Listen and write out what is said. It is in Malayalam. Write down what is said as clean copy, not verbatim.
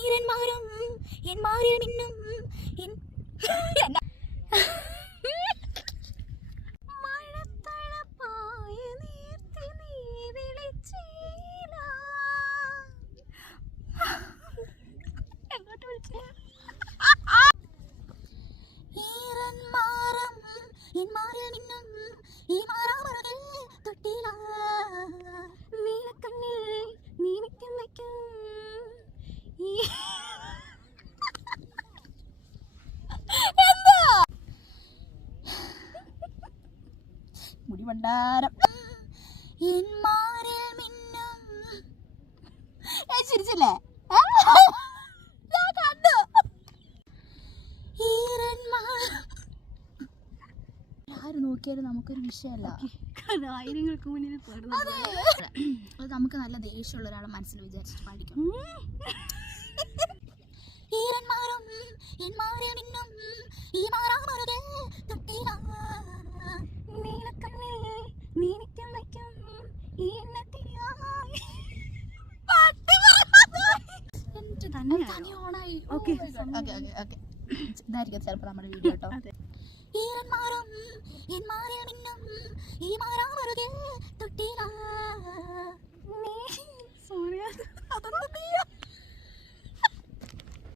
ഈരന്മാരും എൻ മാറിൽ നിന്നും മഴത്തഴപ്പായ നീർത്തി നീ വിളിച്ചീല. എങ്ങോട്ട് വിളിച്ചില്ല? ഈരന്മാരും എൻ മാറിൽ നിന്നും ഈ മാറാമറകൾ തൊട്ടില. നീലക്കണ്ണിൽ നീനിക്കും വയ്ക്കും മുടി ഭണ്ഡാരം എൻ മാറിൽ മിന്നും. ചിരിച്ചില്ലേ? ആര് നോക്കിയാലും നമുക്കൊരു വിഷയമല്ല. ആയിരങ്ങൾക്ക് മുന്നിൽ അത് നമുക്ക് നല്ല ദേഷ്യമുള്ള ഒരാളെ മനസ്സിൽ വിചാരിച്ചിട്ട് പാടിക്കും. ഈരന്മാരും എന്മാരിൽ നിന്നും ഈ മാറാമറുകൾ തൊട്ടില. നീലക്കണ്ണിൽ നീനിക്കും വയ്ക്കും ഈ എണ്ണത്തിനായി. ഇതായിരിക്കും ചിലപ്പോൾ നമ്മുടെ വീഡിയോ കേട്ടോ. ഈരന്മാരും എന്മാരിൽ നിന്നും ഈ